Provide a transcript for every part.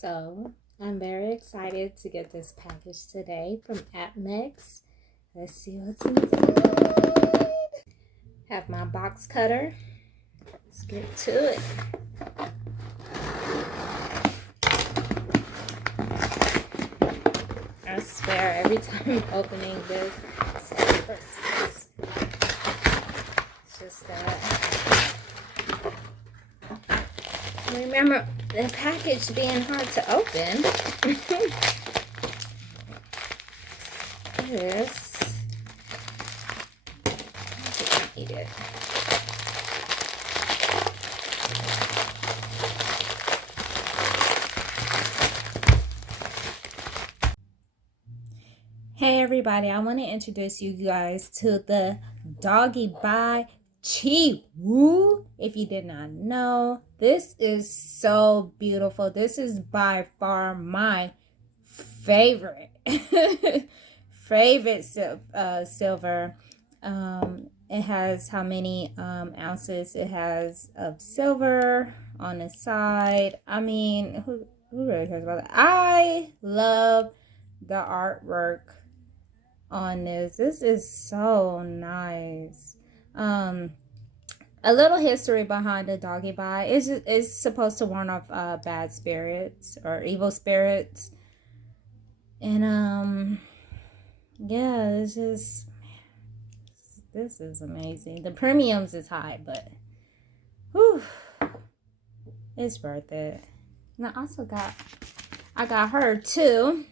So I'm very excited to get this package today from AppMex. Let's see what's inside. Have my box cutter. Let's get to it. I swear every time I'm opening this, it's like Christmas. It's just that. Remember the package being hard to open. This. I need it. Hey everybody, I want to introduce you guys to the Doggaebi Chi Woo. If you did not know, this is so beautiful. This is by far my favorite silver. It has how many ounces it has of silver on the side. I mean, who really cares about that? I love the artwork on this. This is so nice. A little history behind the Doggaebi is supposed to warn off bad spirits or evil spirits. And yeah, this is amazing. The premiums is high, but whew, it's worth it. And I got her too.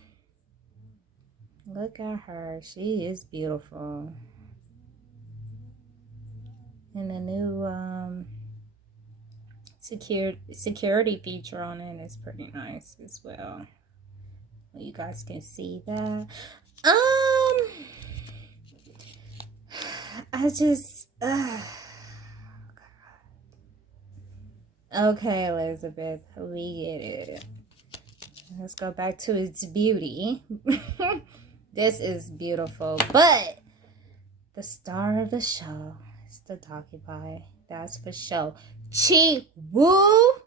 Look at her. She is beautiful. And the new security feature on it is pretty nice as well. You guys can see that. I just okay, Elizabeth, we get it. Let's go back to its beauty. This is beautiful, but the star of the show is the Doggaebi. That's for sure. Chi Woo.